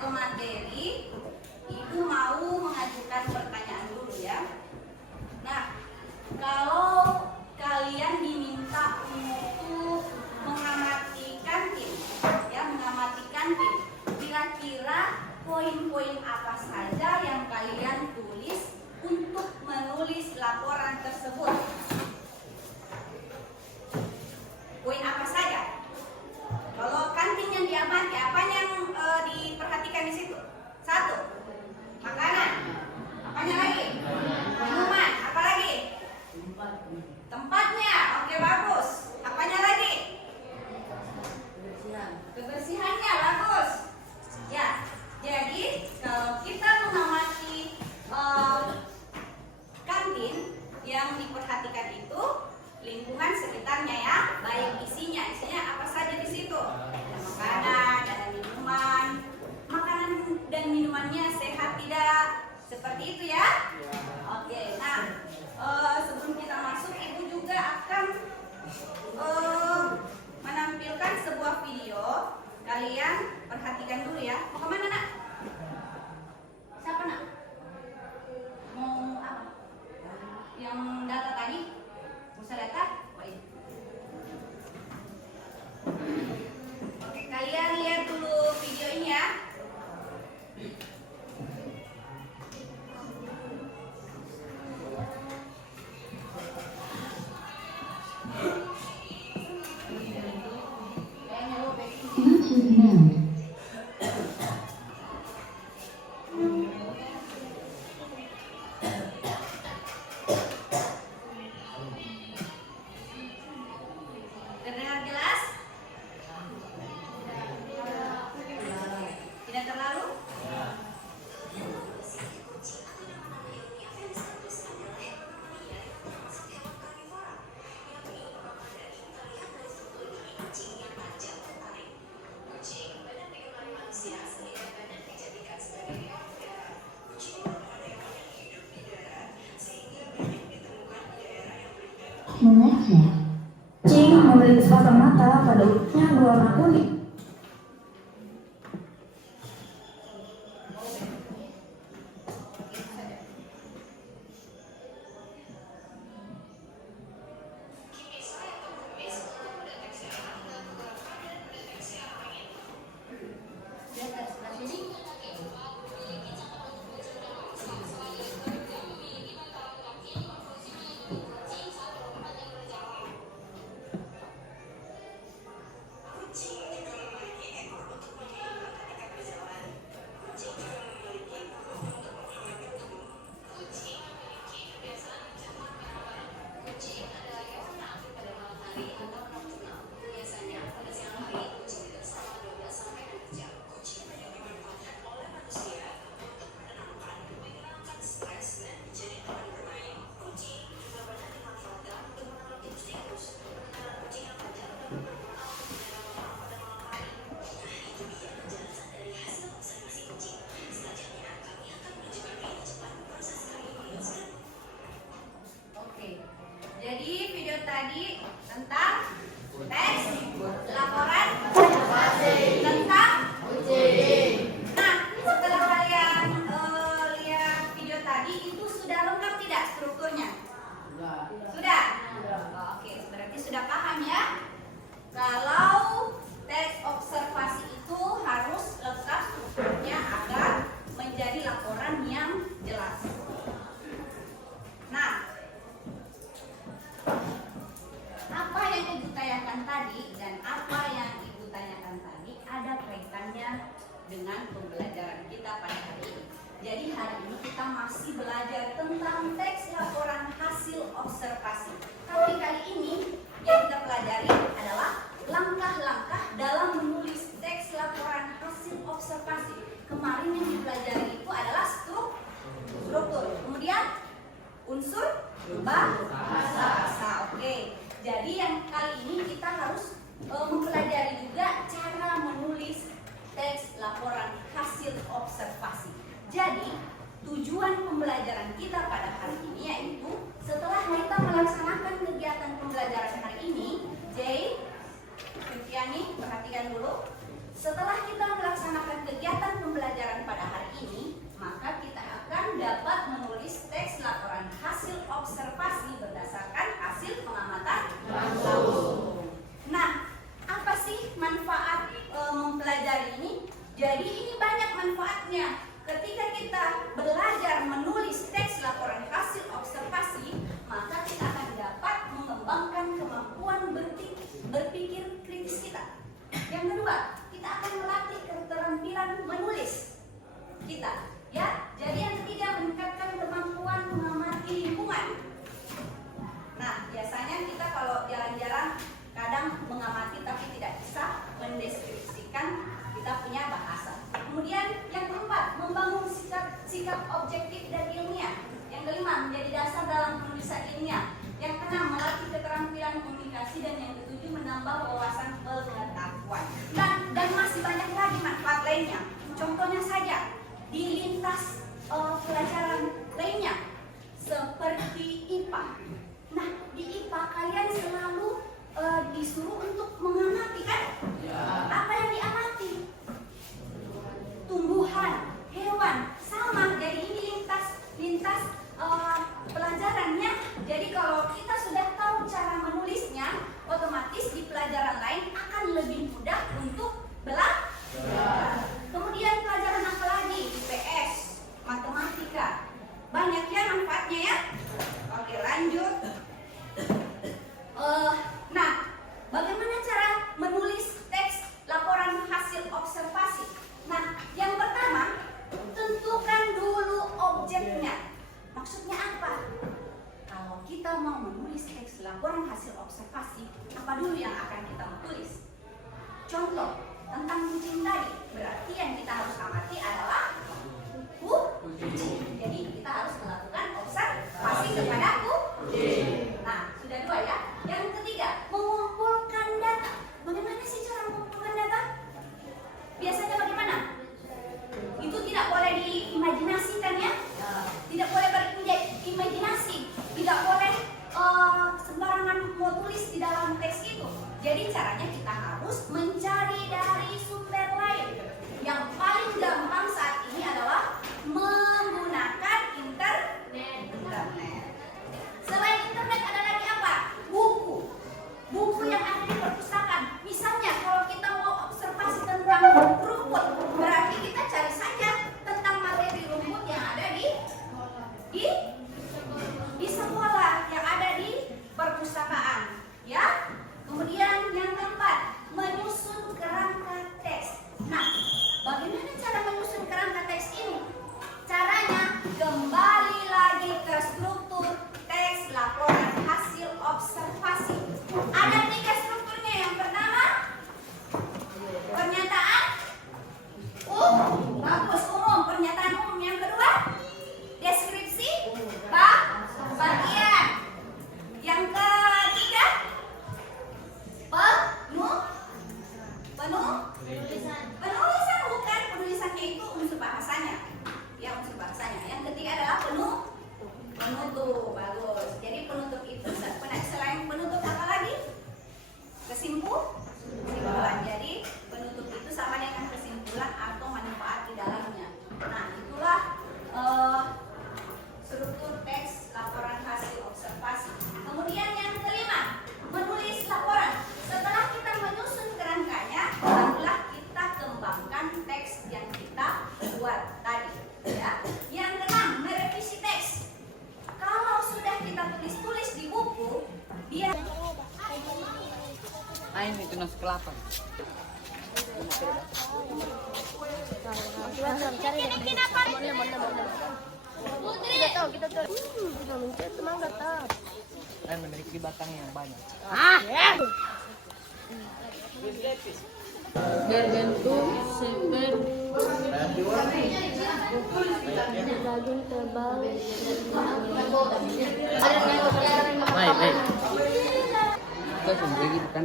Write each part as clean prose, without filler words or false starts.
ke materi, Ibu mau mengajukan pertanyaan dulu ya. Nah, kalau kalian diminta untuk mengamati kantin, ya mengamati kantin, kira-kira poin-poin apa saja yang kalian tulis untuk menulis laporan tersebut? Poin apa saja? Kalau kantin yang diamati, apa yang diperhatikan di situ? 1, makanan. Apanya lagi? Minuman. Apa lagi? Tempatnya. Oke, bagus. Apanya lagi? Kebersihannya. Bagus. Ya. Jadi kalau kita mengamati kantin, yang diperhatikan itu lingkungan sekitarnya ya, baik isinya apa saja di situ. Ada makanan, ada minuman. Makanan dan minumannya sehat tidak? Seperti itu ya. Oke. Nah, sebelum kita masuk, Ibu juga akan menampilkan sebuah video. Kalian perhatikan dulu ya. Mau kemana, Nak? Siapa, Nak? Mau apa? Yang data tadi? Bisa data? Oh, ini. Oke, kalian lihat dulu video ini ya. YouTube mode. Terdengar jelas? Tidak terlalu? Membaca. Kucing memiliki sepasang mata pada ulutnya berwarna kuning. Jadi video tadi tentang teks laporan tentang uji. Nah, setelah kalian lihat video tadi, itu sudah lengkap tidak strukturnya? Sudah? Oke, berarti sudah paham ya. Kalau teks observasi itu harus lengkap strukturnya agar menjadi laporan yang jelas. Nah, apa yang Ibu tanyakan tadi dan apa yang Ibu tanyakan tadi ada kaitannya dengan pembelajaran kita pada hari ini. Jadi hari ini kita masih belajar tentang teks laporan hasil observasi. Tapi kali ini yang kita pelajari adalah langkah-langkah dalam menulis teks laporan hasil observasi. Kemarin yang dipelajari itu adalah struktur. Kemudian unsur bahasa. Oke. Jadi yang kali ini kita harus mempelajari juga cara menulis teks laporan hasil observasi. Jadi tujuan pembelajaran kita pada hari ini yaitu setelah kita melaksanakan kegiatan pembelajaran hari ini, Fitriani, perhatikan dulu. Setelah kita melaksanakan kegiatan pembelajaran Jadi ini banyak manfaatnya. Ketika kita belajar menulis teks laporan hasil observasi, maka kita akan dapat mengembangkan kemampuan berpikir kritis kita. Yang kedua, kita akan melatih keterampilan menulis kita. Ya, jadi yang ketiga meningkatkan kemampuan mengamati lingkungan. Nah, biasanya kita kalau jalan-jalan kadang mengamati tapi tidak bisa mendeskripsikan kita punya bahasa. Kemudian yang keempat, membangun sikap objektif dan ilmiah. Yang kelima, menjadi dasar dalam penulisan ilmiah. Yang keenam, melatih keterampilan komunikasi, dan yang ketujuh, menambah wawasan pengetahuan. Dan masih banyak lagi manfaat lainnya. Contohnya saja di lintas pelajaran lainnya seperti IPA. Nah, di IPA kalian selalu disuruh untuk mengamati, kan? Apa yang diamati? Tumbuhan, hewan, sama. Jadi ini lintas pelajarannya. Jadi kalau kita sudah tahu cara menulisnya, otomatis di pelajaran lain akan lebih mudah untuk belajar. Kemudian pelajaran apa lagi? IPS, matematika. Banyak ya manfaatnya ya. Oke, lanjut. Nah, bagaimana cara menulis teks laporan hasil observasi? Nah, yang pertama, tentukan dulu objeknya. Maksudnya apa? Kalau kita mau menulis teks laporan hasil observasi, apa dulu yang akan kita tulis? Contoh, tentang kucing tadi, berarti yang kita harus amati adalah kucing. Jadi kita harus melakukan observasi kepada kucing. Nah, sudah dua ya. Yang ketiga, mengumpulkan data. Bagaimana sih cara mengumpulkan data? Biasanya bagaimana? Itu tidak boleh diimajinasikan ya. Tidak boleh berimajinasi. Tidak boleh sembarangan mau tulis di dalam teks itu. Jadi caranya kita harus mencari dari sumber lain. Yang paling gampang saat ini adalah menggunakan internet. Selain internet ada lagi apa? Buku yang ada di perpustakaan. Misalnya kalau kita mau observasi tentang rumput, berarti kita cari saja tentang materi rumput yang ada di sekolah, yang ada di perpustakaan, ya. Kemudian yang keempat, menyusun kerangka teks. Nah, bagaimana cara menyusun kerangka teks ini? Caranya kembali lagi ke struktur teks laporan hasil observasi. Ada 3 strukturnya. Yang pertama, pernyataan bagus, umum, pernyataan umum. Yang kedua, deskripsi bagian. Yang ketiga, penulisan, bukan penulisannya itu unsur bahasanya. Ya, unsur bahasanya. Yang ketiga adalah penutup. Bagus. Jadi penutup itu selain penutup apa lagi? Kesimpulan. Jadi penutup itu sama dengan kesimpulan atau manfaat di dalamnya. Nah, itulah struktur teks laporan hasil observasi. Kemudian yang kelima, menulis laporan. Setelah kita menyusun kerangkanya, barulah kita kembangkan teks yang kita buat tadi. Ya. Yang keenam, merevisi teks. Kalau sudah kita tulis di buku, dia Ini itu nasi kelapa. Kita tahu. Itu mah enggak tahu. Memiliki batang yang banyak. Berbentuk seperti daging tebal. Baik. Kita sendiri kan.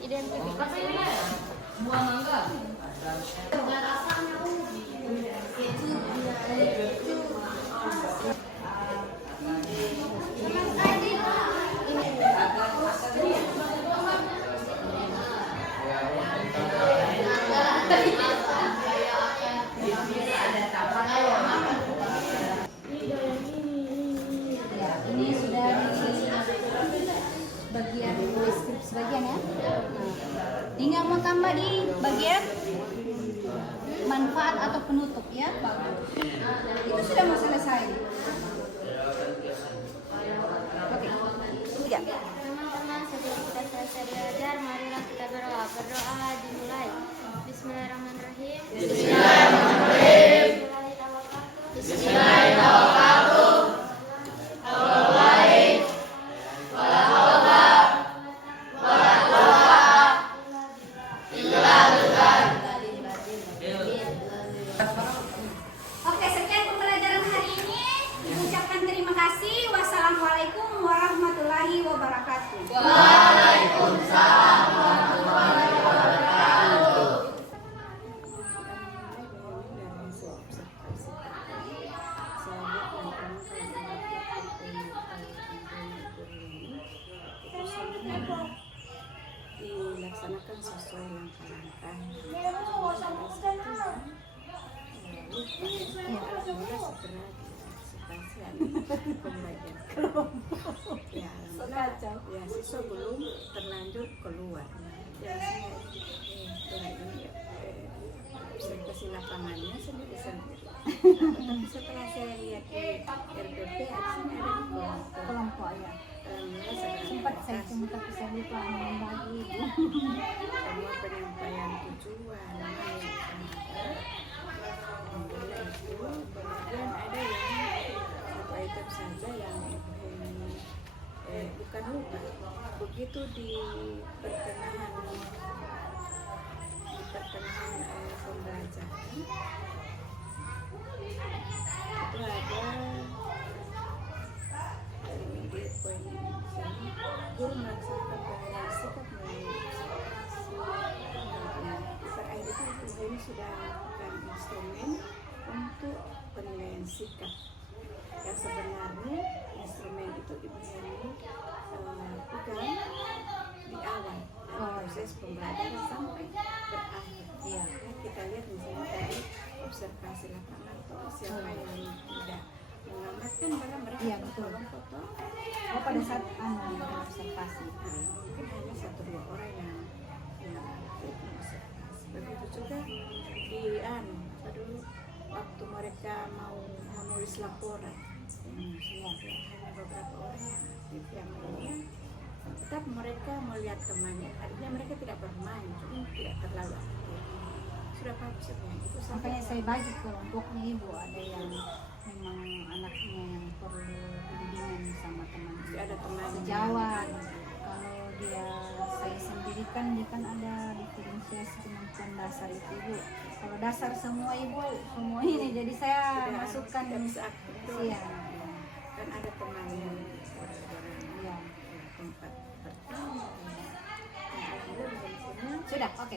Identifikasi buah mangga. Ini sudah di bagian deskripsi bagian ya. Nah, yang mau tambah di bagian manfaat atau penutup ya, bagus. Itu sudah mau selesai. Oke, sudah. Teman-teman, sebelum kita selesai belajar, marilah kita berdoa. Berdoa dimulai. Bismillahirrahmanirrahim. Bismillahirrahmanirrahim. Bismillahirrahmanirrahim. Oke, sekian pembelajaran hari ini. Ucapkan terima kasih. Wassalamualaikum warahmatullahi wabarakatuh. Dilaksanakan sesuai langkah-langkah. Alhamdulillah segera diantisipasi pembagian kelompok. Ya, alhamdulillah. Ya, siswa belum terlanjur keluar. Ya, setelah ini observasi lapangannya sendiri-sendiri. Tapi setelah saya lihat di RPP, di sini ada di kelompok ya. Alhamdulillah segera Sempat saya tunggu tapi saya lupa membagi itu. semua penyampaian tujuan alhamdulillah itu. Kemudian ada yang satu item saja yang bukan lupa, begitu di pertengahan pembelajaran itu ada di poin sini, guru melaksanakan penilaian sikap melalui observasi. Itu ini sudah melakukan instrumen untuk penilaian sikap. Yang sebenarnya instrumen itu Ibu Heni pegang di awal proses pembelajaran sampai berakhir. Iya. Kita lihat misalnya tadi observasi lapangan atau siapa yang tidak mengamatkan barang mereka Iya, betul. tolong foto. Oh, pada saat observasi. Mungkin hanya 1-2 orang yang aktif mengobservasi. Begitu juga di waktu mereka mau menulis laporan. Hanya beberapa orang yang aktif, yang lainnya tetap mereka melihat temannya. Artinya mereka tidak bermain, cuma tidak terlalu aktif. Sudah bagus sebenarnya. Itu Makanya saya bagi kelompoknya Ibu, ada yang memang anaknya yang perlu bimbingan sama teman ada teman sejawat. Kalau saya sendiri kan dia kan ada diferensiasi kemampuan dasar itu Ibu. Kalau dasar semua Ibu semua ini, jadi saya masukkan tidak bisa aktif. iya. Kan ada teman yang orang-orang Iya. tempat pertama. Alhamdulillah Sudah, oke.